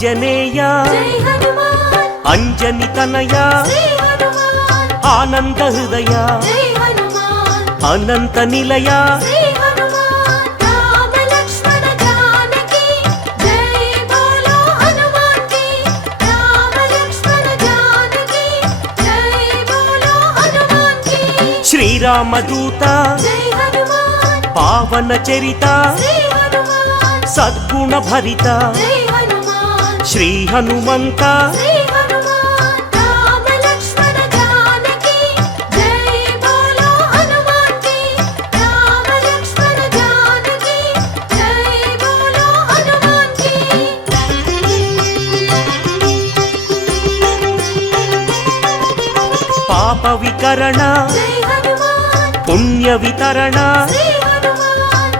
ఆంజనేయ అంజని తనయ ఆనంద హృదయ అనంత నిలయ శ్రీరామదూత పావన చరిత సద్గుణ భరిత శ్రీ హనుమంత పాప వికరణ పుణ్య వితరణ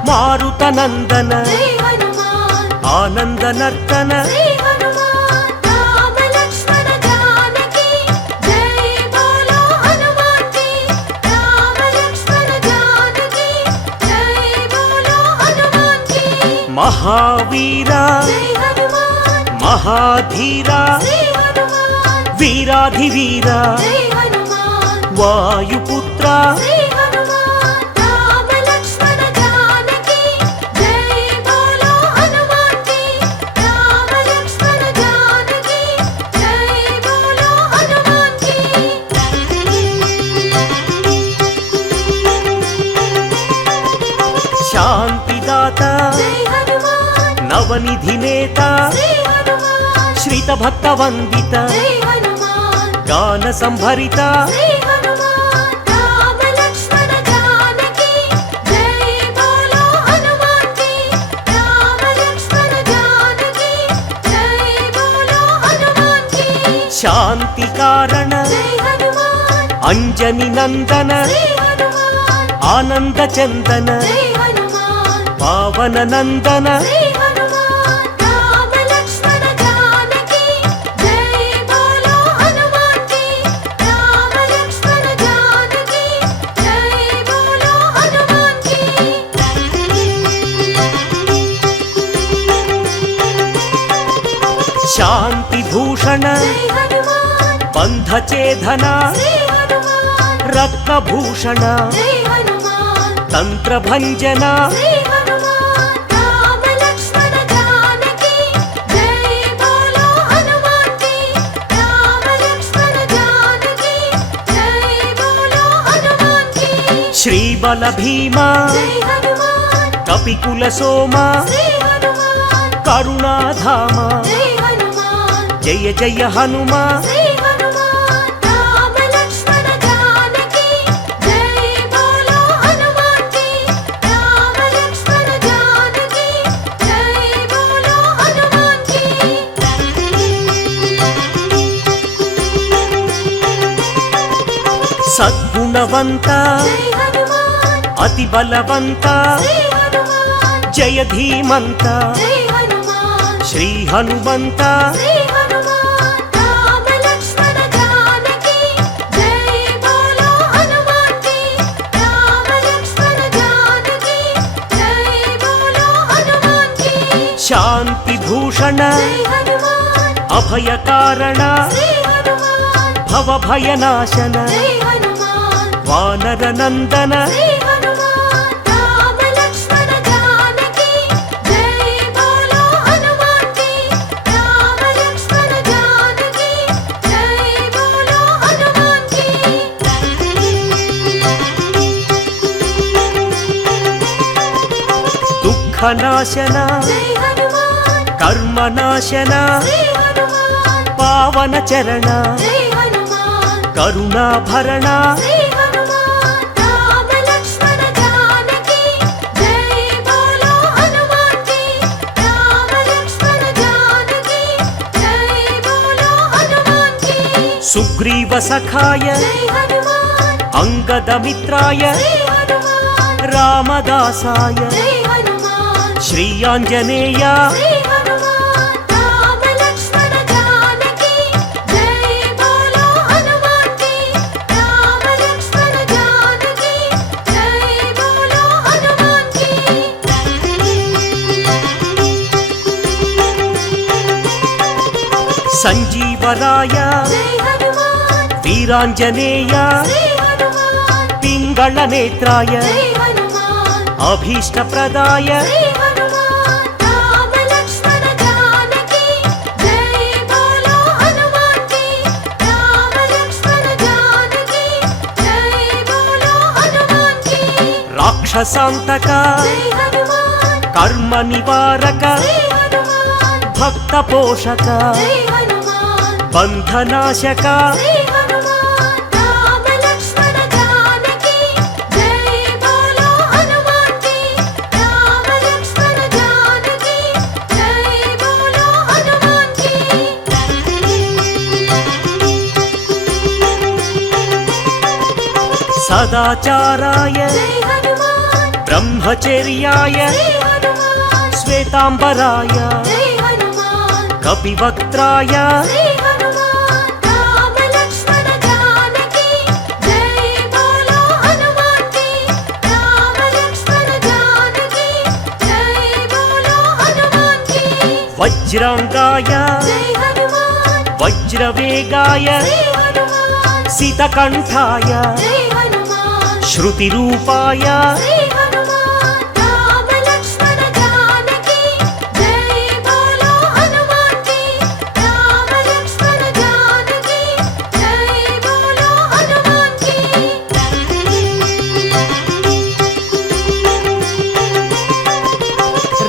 మారుత నందన ఆనంద నర్తన మహావీర మహాధీర వీరాధివీర వాయుపుత్ర శాంతిదాత నవనిధి నేత శ్రీత భక్త వందిత గాన సంభరిత శాంతి కారణ అంజని నందన ఆనంద చందన పావన నందన శాంతి భూషణ బంధచేధన రత్నభూషణ తంత్రభంజన శ్రీబల భీమ కపికుల సోమ కరుణాధామ జయ జయ హనుమ సద్గుణవంత అతి బలవంత జయ ధీమంత శ్రీ హనుమంత శాంతి భూషణ అభయకారణ భవభయనాశన వానర నందన దుఃఖనాశన కర్మనాశన పావన చరణ కరుణాభరణ సుగ్రీవ సఖాయ అంగదమిత్రాయ రామదాసాయ శ్రీ ఆంజనేయ సంజీవరాయ జై హనుమాన్ వీరాంజనేయ శ్రీ హనుమాన్ పింగళ నేత్రాయ జై హనుమాన్ అభీష్టప్రదాయ శ్రీ హనుమాన్ రామ లక్ష్మణ జానకి జై బోలో హనుమాన్ కి రామ లక్ష్మణ జానకి జై బోలో హనుమాన్ కి రాక్షసాంతక జై హనుమాన్ కర్మ నివారక శ్రీ హనుమాన్ భక్త పోషక జై హనుమాన్ బంధనాశక శ్రీ హనుమాన్ రామ లక్ష్మణ జానకి జై బోలో హనుమాన్ కి రామ లక్ష్మణ జానకి జై బోలో హనుమాన్ కి సదాచారాయ జై హనుమాన్ బ్రహ్మచర్యాయ శ్రీ హనుమాన్ శ్వేతాంబరాయ జై హనుమాన్ కపివక్త్రాయ శ్రీ హనుమాన్ రామ లక్ష్మణ జానకి జై బోలో హనుమాన్ కి రామ లక్ష్మణ జానకి జై బోలో హనుమాన్ కి వజ్రాంగాయ జై హనుమాన్ వజ్రవేగాయ శ్రీ హనుమాన్ సితకంఠాయ జై హనుమాన్ శృతిరూపాయ శ్రీ హనుమాన్ రామ లక్ష్మణ జానకి జై బోలో హనుమాన్ కి రామ లక్ష్మణ జానకి జై బోలో హనుమాన్ కి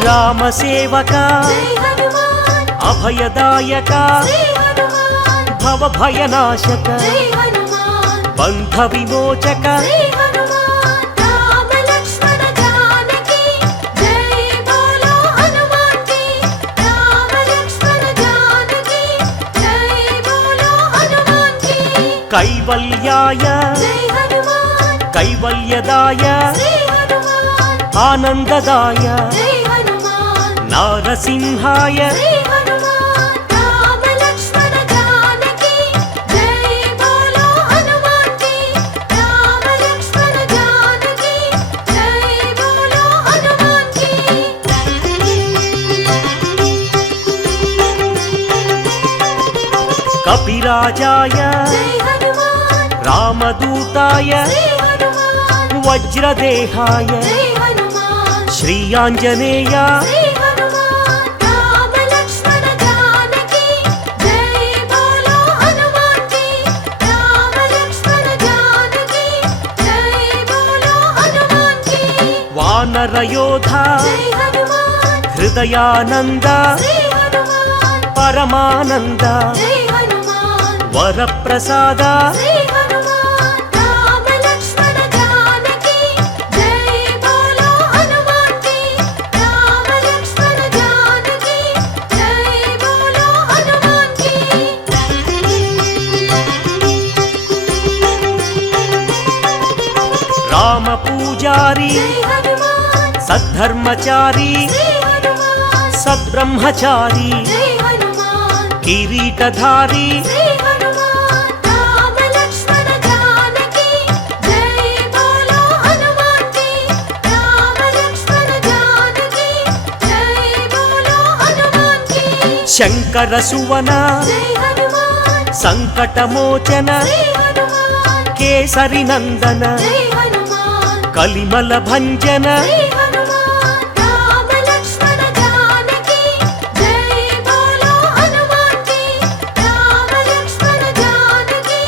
రామసేవక జై హనుమాన్ అభయదాయక శ్రీ హనుమాన్ భవభయనాశక జై హనుమాన్ బంధ విమోచక శ్రీ హనుమాన్ రామ లక్ష్మణ జానకి జై బోలో హనుమాన్ కి రామ లక్ష్మణ జానకి జై బోలో హనుమాన్ కి కైవల్యాయ జై హనుమాన్ కైవల్యదాయ శ్రీ హనుమాన్ ఆనందదాయ జై హనుమాన్ నారసింహాయ శ్రీ హనుమాన్ రామ లక్ష్మణ జానకి జై బోలో హనుమాన్ కి రామ లక్ష్మణ జానకి జై బోలో హనుమాన్ కి కపిరాజాయ జై హనుమాన్ రామదూతాయ శ్రీ హనుమాన్ వజ్రదేహాయ జై హనుమాన్ శ్రీయాంజనేయ శ్రీ హనుమాన్ రామ లక్ష్మణ జానకి జై బోలో హనుమాన్ కి రామ లక్ష్మణ జానకి జై బోలో హనుమాన్ కి వానరయోధ జై హనుమాన్ హృదయానంద శ్రీ హనుమాన్ పరమానంద జై హనుమాన్ వరప్రసాద శ్రీ హనుమాన్ రామ లక్ష్మణ జానకి జై బోలో హనుమాన్ కి రామ లక్ష్మణ జానకి జై బోలో హనుమాన్ కి రామ పూజారి జై హనుమాన్ సద్ధర్మచారి శ్రీ హనుమాన్ సద్బ్రహ్మచారి జై హనుమాన్ కిరీటధారి శ్రీ హనుమాన్ రామ లక్ష్మణ జానకి జై బోలో హనుమాన్ కి రామ లక్ష్మణ జానకి జై బోలో హనుమాన్ కి శంకర సువన జై హనుమాన్ సంకటమోచన శ్రీ హనుమాన్ కేసరి నందన జై హనుమాన్ కలిమల భంజన శ్రీ హనుమాన్ రామ లక్ష్మణ జానకి జై బోలో హనుమాన్ కి రామ లక్ష్మణ జానకి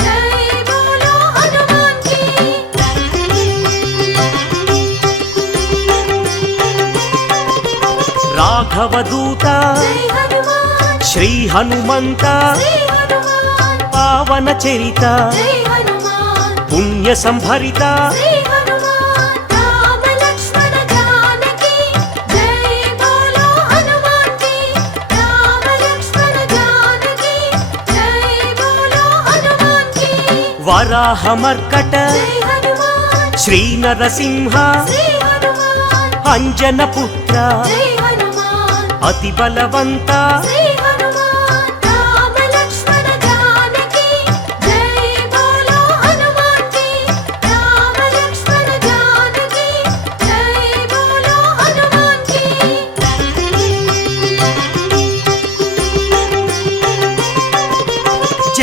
జై బోలో హనుమాన్ కి రాఘవదూత జై హనుమాన్ శ్రీ హనుమంత శ్రీ హనుమాన్ పావన చరిత జై హనుమాన్ పుణ్య సంభరిత శ్రీ హనుమాన్ రామ లక్ష్మణ జానకి జై బోలో హనుమాన్ కి రామ లక్ష్మణ జానకి జై బోలో హనుమాన్ కి వరాహమర్కట జై హనుమాన్ శ్రీ నరసింహ శ్రీ హనుమాన్ అంజన పుత్ర జై హనుమాన్ అతి బలవంత శ్రీ హనుమాన్ రామ లక్ష్మణ జానకి జై బోలో హనుమాన్ కి రామ లక్ష్మణ జానకి జై బోలో హనుమాన్ కి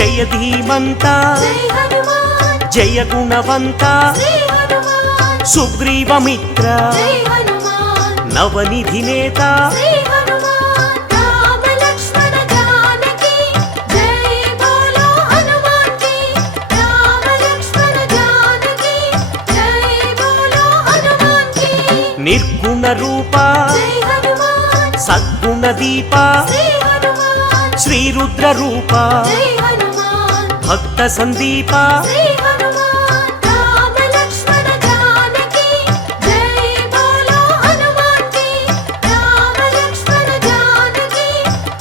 జయ ధీమంత జై హనుమాన్ జయ గుణవంత శ్రీ హనుమాన్ సుగ్రీవమిత్ర జై హనుమాన్ నవనిధి నేత శ్రీ హనుమాన్ రామ లక్ష్మణ జానకి జై బోలో హనుమాన్ కి రామ లక్ష్మణ జానకి జై బోలో హనుమాన్ కి నిర్గుణ రూప జై హనుమాన్ సద్గుణ దీప శ్రీ హనుమాన్ శ్రీ రుద్ర రూప జై హనుమాన్ భక్త సందీప శ్రీ హనుమాన్ రామ లక్ష్మణ జానకి జై బోలో హనుమాన్ కి రామ లక్ష్మణ జానకి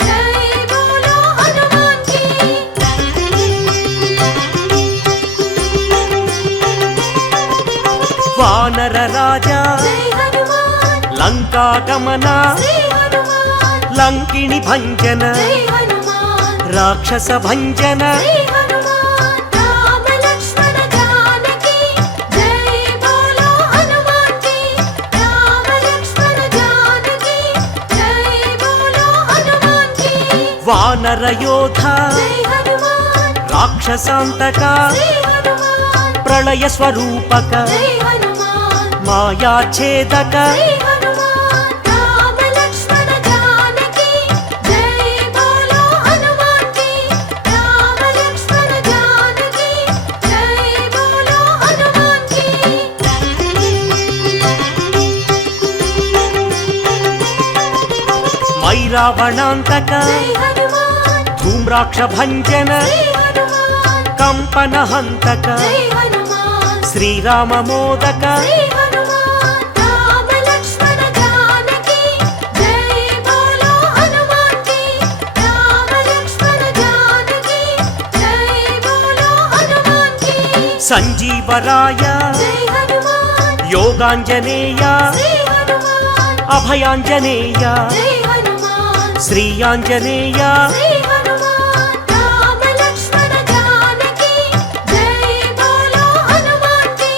జై బోలో హనుమాన్ కి వానర రాజా జై హనుమాన్ లంకా గమన శ్రీ హనుమాన్ లంకిణి భంజన జై హనుమాన్ రాక్షస భంజన శ్రీ హనుమాన్ రామ లక్ష్మణ జానకి జై బోలో హనుమాన్ కి రామ లక్ష్మణ జానకి జై బోలో హనుమాన్ కి వానర యోధ జై హనుమాన్ రాక్షసాంతక శ్రీ హనుమాన్ ప్రళయ స్వరూపక జై హనుమాన్ మాయాఛేదక శ్రీ హనుమాన్ రామ లక్ష్మణ జానకి జై బోలో హనుమాన్ కి రామ లక్ష్మణ జానకి జై బోలో హనుమాన్ కి మైరావణాంతక జై హనుమాన్ ధూమ్రాక్ష భంజన శ్రీ హనుమాన్ కంపన హంతక జై హనుమాన్ శ్రీరామ మోదక శ్రీ హనుమాన్ రామ లక్ష్మణ జానకి జై బోలో హనుమాన్ కి రామ లక్ష్మణ జానకి జై బోలో హనుమాన్ కి సంజీవరాయ జై హనుమాన్ యోగాంజనేయ శ్రీ హనుమాన్ అభయాంజనేయ జై హనుమాన్ శ్రీయాంజనేయ శ్రీ హనుమాన్ రామ లక్ష్మణ జానకి జై బోలో హనుమాన్ కి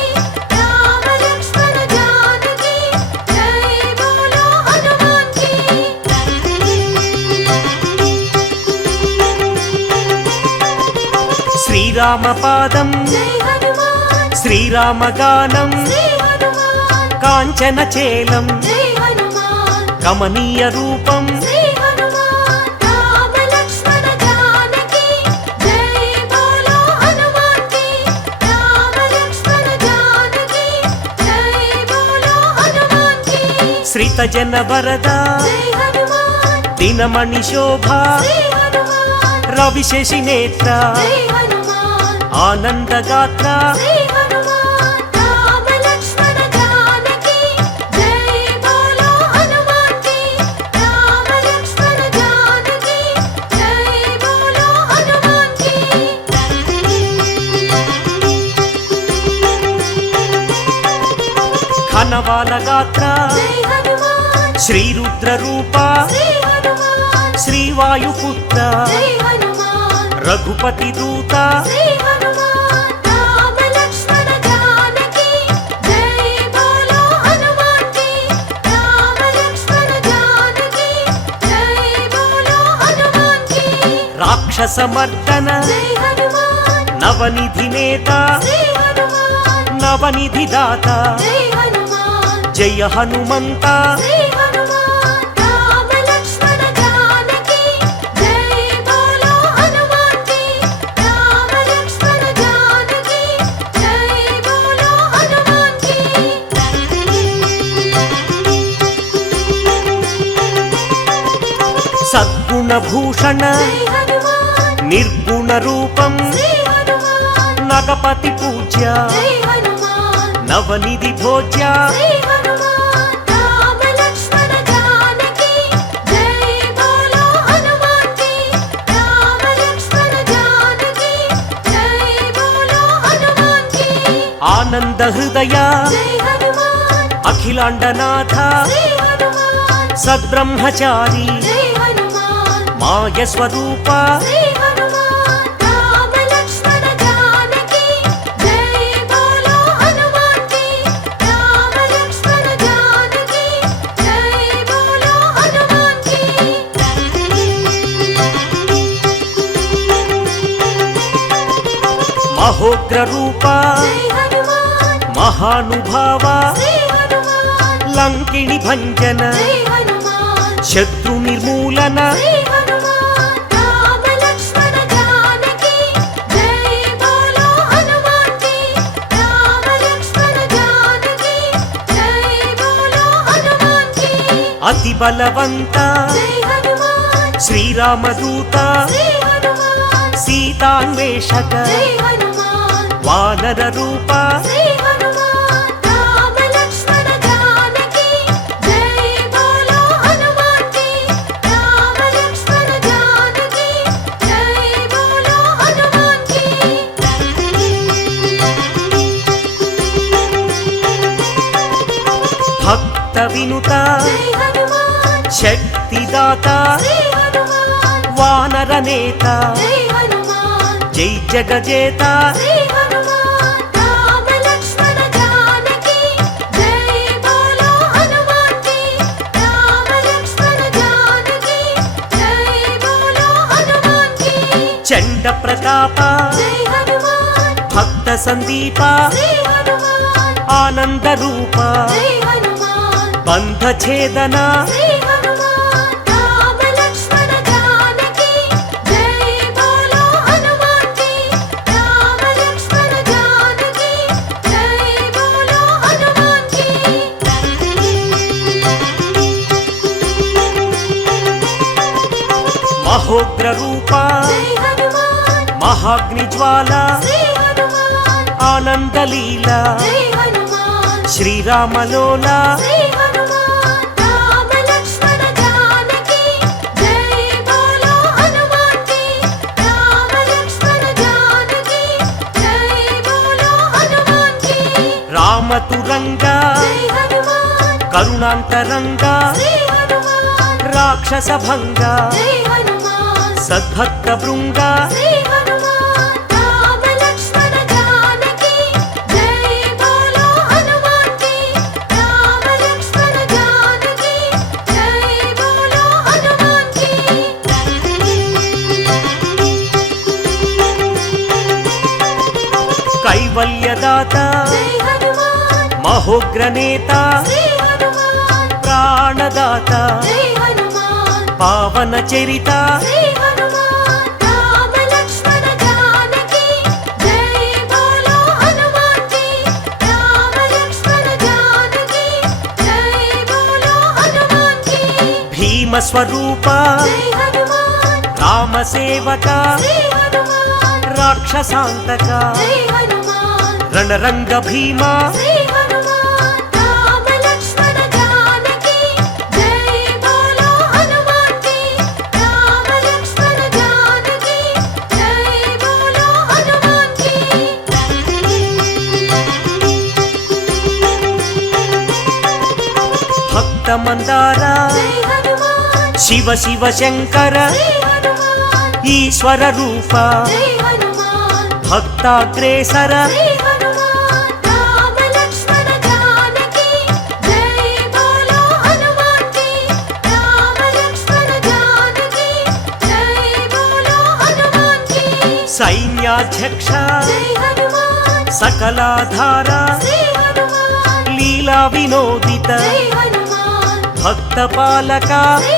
రామ లక్ష్మణ జానకి జై బోలో హనుమాన్ కి శ్రీరామ పాదం జై హనుమాన్ శ్రీరామగానం శ్రీ హనుమాన్ కాంచన చేలం జై హనుమాన్ కమనీయ రూపం శ్రీ హనుమాన్ రామ లక్ష్మణ జానకి జై బోలో హనుమాన్ కి రామ లక్ష్మణ జానకి జై బోలో హనుమాన్ కి శ్రీత జన వరద జై హనుమాన్ దినమణి శోభ శ్రీ హనుమాన్ రవిశేషి నేత్ర జై హనుమాన్ ఆనందగాత్ర శ్రీ హనుమాన్ రామ లక్ష్మణ జానకి జై బోలో హనుమాన్ కి రామ లక్ష్మణ జానకి జై బోలో హనుమాన్ కి ఘనవాల గాత్ర జై హనుమాన్ శ్రీరుద్ర రూప శ్రీ హనుమాన్ శ్రీవాయుపుత్ర జై హనుమాన్ రఘుపతి దూత శ్రీ హనుమాన్ రామ లక్ష్మణ జానకి జై బోలో హనుమాన్ కి రామ లక్ష్మణ జానకి జై బోలో హనుమాన్ కి రాక్షస మర్దన జై హనుమాన్ నవనిధి నేత శ్రీ హనుమాన్ నవనిధి దాత జై హనుమాన్ జయ హనుమంత శ్రీ హనుమాన్ రామ లక్ష్మణ జానకి జై బోలో హనుమాన్ కి రామ లక్ష్మణ జానకి జై బోలో హనుమాన్ కి సద్గుణ భూషణ జై హనుమాన్ నిర్గుణ రూపం శ్రీ హనుమాన్ నగపతి పూజ్య జై హనుమాన్ నవనిధి భోజ్య శ్రీ హనుమాన్ రామ లక్ష్మణ జానకి జై బోలో హనుమాన్ కి రామ లక్ష్మణ జానకి జై బోలో హనుమాన్ కి ఆనంద హృదయ జై హనుమాన్ అఖిలాండనాథ శ్రీ హనుమాన్ సద్బ్రహ్మచారి జై హనుమాన్ మాయ స్వరూప శ్రీ హనుమాన్ రామ లక్ష్మణ జానకి జై బోలో హనుమాన్ కి రామ లక్ష్మణ జానకి జై బోలో హనుమాన్ కి మహోగ్ర రూప జై హనుమాన్ మహానుభావ శ్రీ హనుమాన్ లంకిణి భంజన జై హనుమాన్ శత్రు నిర్మూలన శ్రీ హనుమాన్ రామ లక్ష్మణ జానకి జై బోలో హనుమాన్ కి రామ లక్ష్మణ జానకి జై బోలో హనుమాన్ కి అతి బలవంత జై హనుమాన్ శ్రీరామదూత శ్రీ హనుమాన్ సీతాన్వేషక జై హనుమాన్ వానర రూప శ్రీ హనుమాన్ రామ లక్ష్మణ జానకి జై బోలో హనుమాన్ కి రామ లక్ష్మణ జానకి జై బోలో హనుమాన్ కి భక్త వినుత జై హనుమాన్ శక్తిదాత శ్రీ హనుమాన్ వానర నేత జై హనుమాన్ జై జగజేత శ్రీ హనుమాన్ రామ లక్ష్మణ జానకి జై బోలో హనుమాన్ కి రామ లక్ష్మణ జానకి జై బోలో హనుమాన్ కి చండ ప్రతాప జై హనుమాన్ భక్త సందీప శ్రీ హనుమాన్ ఆనంద రూప జై హనుమాన్ బంధ ఛేదన శ్రీ హనుమాన్ రామ లక్ష్మణ జానకి జై బోలో హనుమాన్ కి రామ లక్ష్మణ జానకి జై బోలో హనుమాన్ కి మహోగ్ర రూప జై హనుమాన్ మహాగ్ని జ్వాల శ్రీ హనుమాన్ ఆనందలీల జై హనుమాన్ శ్రీరామలోల శ్రీ హనుమాన్ రామ లక్ష్మణ జానకి జై బోలో హనుమాన్ కి రామ లక్ష్మణ జానకి జై బోలో హనుమాన్ కి రామతురంగ జై హనుమాన్ కరుణాంతరంగ శ్రీ హనుమాన్ రాక్షస భంగ జై హనుమాన్ సద్భక్త బృంగ శ్రీ హనుమాన్ రామ లక్ష్మణ జానకి జై బోలో హనుమాన్ కి రామ లక్ష్మణ జానకి జై బోలో హనుమాన్ కి కైవల్యదాత జై హనుమాన్ మహోగ్ర నేత శ్రీ హనుమాన్ ప్రాణదాత జై హనుమాన్ పావన చరిత శ్రీ హనుమాన్ రామ లక్ష్మణ జానకి జై బోలో హనుమాన్ కి రామ లక్ష్మణ జానకి జై బోలో హనుమాన్ కి భీమ స్వరూప జై హనుమాన్ రామ సేవక శ్రీ హనుమాన్ రాక్షసాంతక జై హనుమాన్ రణరంగ భీమ శ్రీ హనుమాన్ రామ లక్ష్మణ జానకి జై బోలో హనుమాన్ కి రామ లక్ష్మణ జానకి జై బోలో హనుమాన్ కి భక్త మందార జై హనుమాన్ శివ శివ శంకర శ్రీ హనుమాన్ ఈశ్వర రూప జై హనుమాన్ భక్తాగ్రేసర శ్రీ హనుమాన్ రామ లక్ష్మణ జానకి జై బోలో హనుమాన్ కి రామ లక్ష్మణ జానకి జై బోలో హనుమాన్ కి సైన్యాధ్యక్ష జై హనుమాన్ సకలాధార శ్రీ హనుమాన్ లీలా వినోదిత జై హనుమాన్ భక్త పాలక శ్రీ